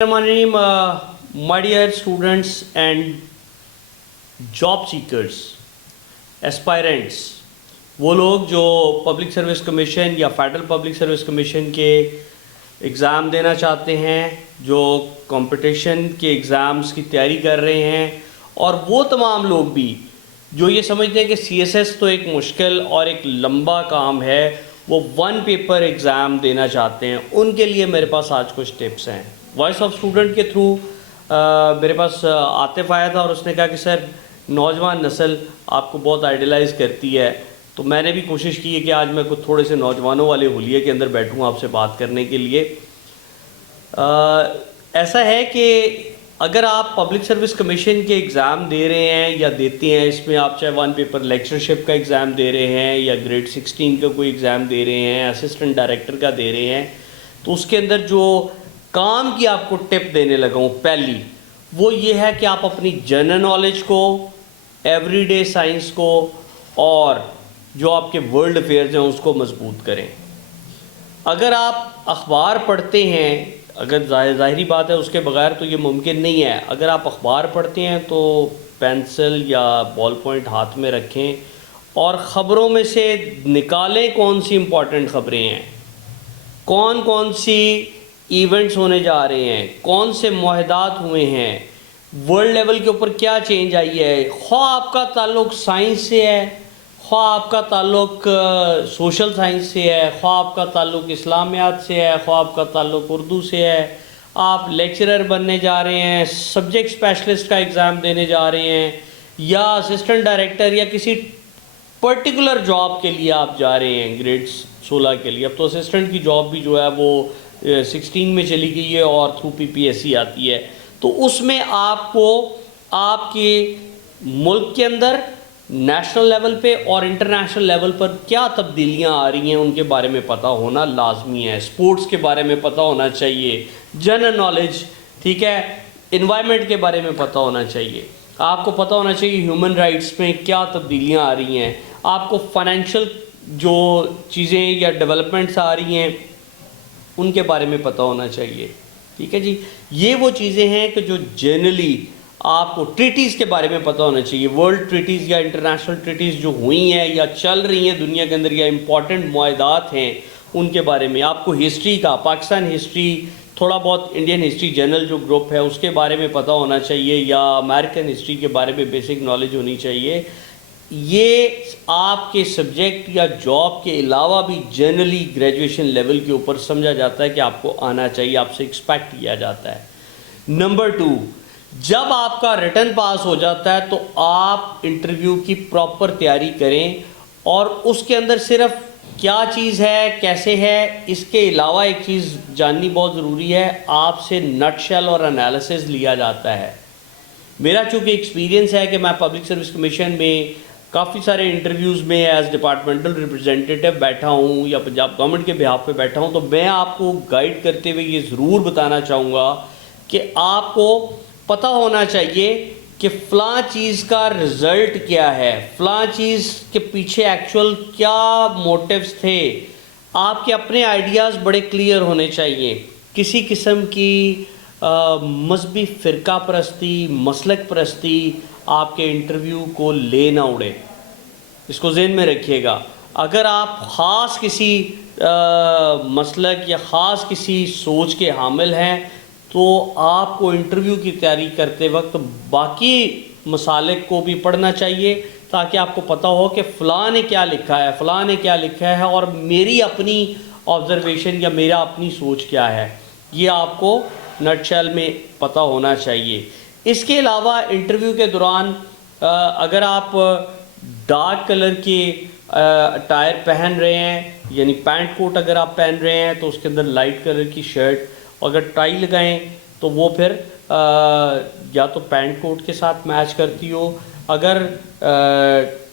Bismillahirrahmanirrahim, my dear students and job seekers, aspirants, وہ لوگ جو پبلک سروس کمیشن یا فیڈرل پبلک سروس کمیشن کے ایگزام دینا چاہتے ہیں، جو کمپٹیشن کے ایگزامز کی تیاری کر رہے ہیں، اور وہ تمام لوگ بھی جو یہ سمجھتے ہیں کہ سی ایس ایس تو ایک مشکل اور ایک لمبا کام ہے، وہ ون پیپر ایگزام دینا چاہتے ہیں، ان کے لیے میرے پاس آج کچھ ٹپس ہیں۔ وائس آف اسٹوڈنٹ کے تھرو میرے پاس عاطف آیا تھا اور اس نے کہا کہ سر نوجوان نسل آپ کو بہت آئیڈیلائز کرتی ہے، تو میں نے بھی کوشش کی ہے کہ آج میں کچھ تھوڑے سے نوجوانوں والے حلیے کے اندر بیٹھوں آپ سے بات کرنے کے لیے۔ ایسا ہے کہ اگر آپ پبلک سروس کمیشن کے ایگزام دے رہے ہیں یا دیتے ہیں، اس میں آپ چاہے ون پیپر لیکچرشپ کا ایگزام دے رہے ہیں یا گریڈ 16 کا کوئی ایگزام دے رہے ہیں، اسسٹنٹ ڈائریکٹر کا دے رہے ہیں، تو اس کے اندر جو کام کی آپ کو ٹپ دینے لگا ہوں پہلی، وہ یہ ہے کہ آپ اپنی جنرل نالج کو، ایوری ڈے سائنس کو، اور جو آپ کے ورلڈ افیئرز ہیں اس کو مضبوط کریں۔ اگر آپ اخبار پڑھتے ہیں، اگر ظاہری بات ہے اس کے بغیر تو یہ ممکن نہیں ہے، اگر آپ اخبار پڑھتے ہیں تو پینسل یا بال پوائنٹ ہاتھ میں رکھیں اور خبروں میں سے نکالیں کون سی امپورٹنٹ خبریں ہیں، کون کون سی ایونٹس ہونے جا رہے ہیں، کون سے معاہدات ہوئے ہیں، ورلڈ لیول کے اوپر کیا چینج آئی ہے، خواہ آپ کا تعلق سائنس سے ہے، خواہ آپ کا تعلق سوشل سائنس سے ہے، خواہ آپ کا تعلق اسلامیات سے ہے، خواہ آپ کا تعلق اردو سے ہے، آپ لیکچرر بننے جا رہے ہیں، سبجیکٹ اسپیشلسٹ کا ایگزام دینے جا رہے ہیں، یا اسسٹنٹ ڈائریکٹر یا کسی پرٹیکولر جاب کے لیے آپ جا رہے ہیں گریڈ 16 کے لیے۔ اب تو اسسٹنٹ کی جاب بھی جو ہے وہ 16 میں چلی گئی ہے اور through P P S C آتی ہے، تو اس میں آپ کو آپ کے ملک کے اندر نیشنل لیول پہ اور انٹرنیشنل لیول پر کیا تبدیلیاں آ رہی ہیں ان کے بارے میں پتہ ہونا لازمی ہے۔ سپورٹس کے بارے میں پتہ ہونا چاہیے، جنرل نالج، ٹھیک ہے، انوائرمنٹ کے بارے میں پتہ ہونا چاہیے، آپ کو پتہ ہونا چاہیے ہیومن رائٹس میں کیا تبدیلیاں آ رہی ہیں، آپ کو فائنینشیل جو چیزیں یا ڈیولپمنٹس آ رہی ہیں ان کے بارے میں پتہ ہونا چاہیے، ٹھیک ہے جی۔ یہ وہ چیزیں ہیں کہ جو جنرلی آپ کو ٹریٹیز کے بارے میں پتہ ہونا چاہیے، ورلڈ ٹریٹیز یا انٹرنیشنل ٹریٹیز جو ہوئی ہیں یا چل رہی ہیں دنیا کے اندر یا امپورٹنٹ معاہدات ہیں ان کے بارے میں، آپ کو ہسٹری کا، پاکستان ہسٹری، تھوڑا بہت انڈین ہسٹری جنرل جو گروپ ہے اس کے بارے میں پتہ ہونا چاہیے، یا امریکن ہسٹری کے بارے میں بیسک نالج ہونی چاہیے۔ یہ آپ کے سبجیکٹ یا جاب کے علاوہ بھی جنرلی گریجویشن لیول کے اوپر سمجھا جاتا ہے کہ آپ کو آنا چاہیے، آپ سے ایکسپیکٹ کیا جاتا ہے۔ نمبر 2، جب آپ کا ریٹن پاس ہو جاتا ہے تو آپ انٹرویو کی پراپر تیاری کریں، اور اس کے اندر صرف کیا چیز ہے، کیسے ہے، اس کے علاوہ ایک چیز جاننی بہت ضروری ہے، آپ سے نٹ شیل اور انالیسس لیا جاتا ہے۔ میرا چونکہ ایکسپیرینس ہے کہ میں پبلک سروس کمیشن میں کافی سارے انٹرویوز میں ایز ڈپارٹمنٹل ریپرزینٹیٹیو بیٹھا ہوں یا پنجاب گورنمنٹ کے بہاف پہ بیٹھا ہوں، تو میں آپ کو گائیڈ کرتے ہوئے یہ ضرور بتانا چاہوں گا کہ آپ کو پتہ ہونا چاہیے کہ فلاں چیز کا رزلٹ کیا ہے، فلاں چیز کے پیچھے ایکچول کیا موٹیوز تھے، آپ کے اپنے آئیڈیاز بڑے کلیئر ہونے چاہیے، کسی قسم کی مذہبی فرقہ پرستی، مسلک پرستی آپ کے انٹرویو کو لے نہ اڑے، اس کو ذہن میں رکھیے گا۔ اگر آپ خاص کسی مسلک یا خاص کسی سوچ کے حامل ہیں تو آپ کو انٹرویو کی تیاری کرتے وقت باقی مسالک کو بھی پڑھنا چاہیے، تاکہ آپ کو پتہ ہو کہ فلاں نے کیا لکھا ہے، فلاں نے کیا لکھا ہے، اور میری اپنی آبزرویشن یا میرا اپنی سوچ کیا ہے، یہ آپ کو نٹ شیل میں پتہ ہونا چاہیے۔ اس کے علاوہ انٹرویو کے دوران اگر آپ ڈارک کلر کے اٹائر پہن رہے ہیں، یعنی پینٹ کوٹ اگر آپ پہن رہے ہیں تو اس کے اندر لائٹ کلر کی شرٹ، اگر ٹائی لگائیں تو وہ پھر یا تو پینٹ کوٹ کے ساتھ میچ کرتی ہو، اگر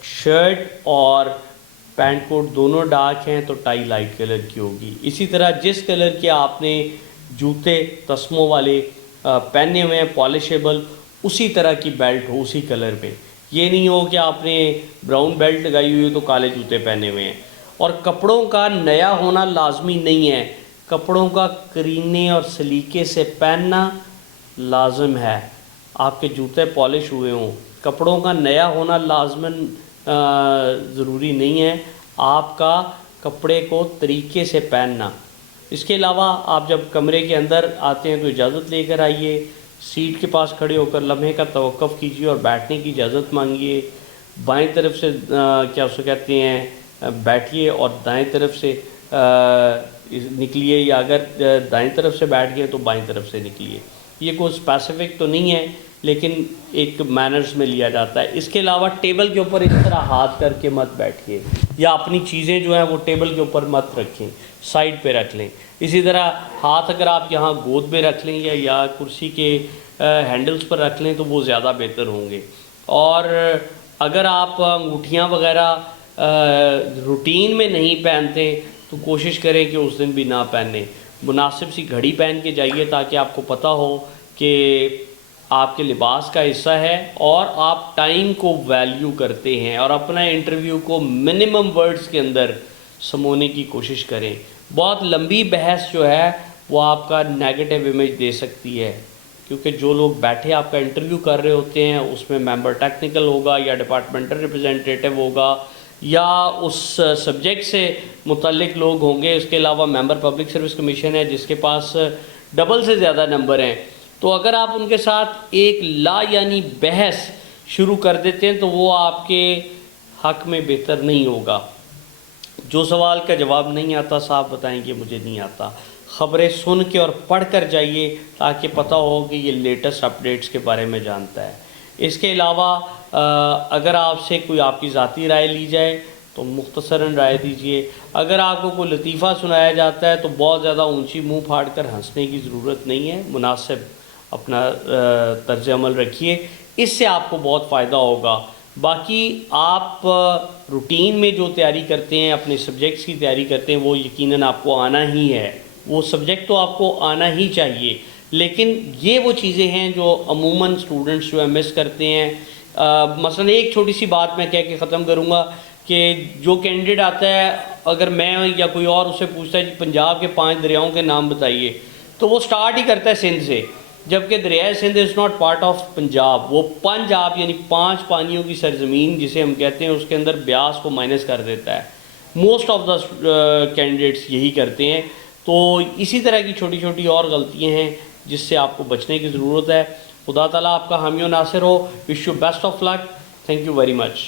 شرٹ اور پینٹ کوٹ دونوں ڈارک ہیں تو ٹائی لائٹ کلر کی ہوگی۔ اسی طرح جس کلر کے آپ نے جوتے تسموں والے پہنے ہوئے ہیں پالشیبل، اسی طرح کی بیلٹ ہو اسی کلر میں، یہ نہیں ہو کہ آپ نے براؤن بیلٹ لگائی ہوئی تو کالے جوتے پہنے ہوئے ہیں۔ اور کپڑوں کا نیا ہونا لازمی نہیں ہے، کپڑوں کا کرینے اور سلیقے سے پہننا لازم ہے. آپ کے جوتے پالش ہوئے ہوں، کپڑوں کا نیا ہونا لازماً ضروری نہیں ہے. آپ کا کپڑے کو طریقے سے پہننا. اس کے علاوہ آپ جب کمرے کے اندر آتے ہیں تو اجازت لے کر آئیے. سیٹ کے پاس کھڑے ہو کر لمحے کا توقف کیجیے اور بیٹھنے کی اجازت مانگیے. بائیں طرف سے کیا اسے کہتے ہیں بیٹھیے اور دائیں طرف سے نکلیے، یا اگر دائیں طرف سے بیٹھ گئے تو بائیں طرف سے نکلیے. یہ کوئی اسپیسیفک تو نہیں ہے لیکن ایک مینرز میں لیا جاتا ہے. اس کے علاوہ ٹیبل کے اوپر اس طرح ہاتھ کر کے مت بیٹھیے، یا اپنی چیزیں جو ہیں وہ ٹیبل کے اوپر مت رکھیں، سائڈ پہ رکھ لیں. اسی طرح ہاتھ اگر آپ یہاں گود میں رکھ لیں یا کرسی کے ہینڈلز پر رکھ لیں تو وہ زیادہ بہتر ہوں گے. اور اگر آپ انگوٹھیاں وغیرہ روٹین میں نہیں پہنتے تو کوشش کریں کہ اس دن بھی نہ پہنیں. مناسب سی گھڑی پہن کے جائیے تاکہ آپ کو پتہ ہو کہ آپ کے لباس کا حصہ ہے اور آپ ٹائم کو ویلیو کرتے ہیں، اور اپنا انٹرویو کو منیمم ورڈز کے اندر سمونے کی کوشش کریں. بہت لمبی بحث جو ہے وہ آپ کا نیگیٹو امیج دے سکتی ہے، کیونکہ جو لوگ بیٹھے آپ کا انٹرویو کر رہے ہوتے ہیں اس میں ممبر ٹیکنیکل ہوگا یا ڈپارٹمنٹل ریپرزینٹیٹیو ہوگا یا اس سبجیکٹ سے متعلق لوگ ہوں گے. اس کے علاوہ ممبر پبلک سروس کمیشن ہے جس کے پاس ڈبل سے زیادہ نمبر ہیں. تو اگر آپ ان کے ساتھ ایک لا یعنی بحث شروع کر دیتے ہیں تو وہ آپ کے حق میں بہتر نہیں ہوگا. جو سوال کا جواب نہیں آتا صاحب بتائیں کہ مجھے نہیں آتا. خبریں سن کے اور پڑھ کر جائیے تاکہ پتہ ہو کہ یہ لیٹسٹ اپڈیٹس کے بارے میں جانتا ہے. اس کے علاوہ اگر آپ سے کوئی آپ کی ذاتی رائے لی جائے تو مختصراً رائے دیجیے. اگر آپ کو کوئی لطیفہ سنایا جاتا ہے تو بہت زیادہ اونچی منہ پھاڑ کر ہنسنے کی ضرورت نہیں ہے. مناسب اپنا طرز عمل رکھیے، اس سے آپ کو بہت فائدہ ہوگا. باقی آپ روٹین میں جو تیاری کرتے ہیں، اپنے سبجیکٹس کی تیاری کرتے ہیں، وہ یقیناً آپ کو آنا ہی ہے. وہ سبجیکٹ تو آپ کو آنا ہی چاہیے، لیکن یہ وہ چیزیں ہیں جو عموماً اسٹوڈنٹس جو ہے مس کرتے ہیں. مثلا ایک چھوٹی سی بات میں کہہ کے ختم کروں گا کہ جو کینڈیڈیٹ آتا ہے، اگر میں یا کوئی اور اس سے پوچھتا ہے جی پنجاب کے 5 دریاؤں کے نام بتائیے، تو وہ سٹارٹ ہی کرتا ہے سندھ سے، جبکہ دریائے Sindh is not part of Punjab. وہ پنجاب یعنی 5 پانیوں کی سرزمین جسے ہم کہتے ہیں اس کے اندر بیاس کو مائنس کر دیتا ہے. موسٹ آف دا کینڈیڈیٹس یہی کرتے ہیں. تو اسی طرح کی چھوٹی چھوٹی اور غلطیاں ہیں جس سے آپ کو بچنے کی ضرورت ہے. خدا تعالیٰ آپ کا حامی و ناصر ہو. Wish you best of luck. Thank you very much.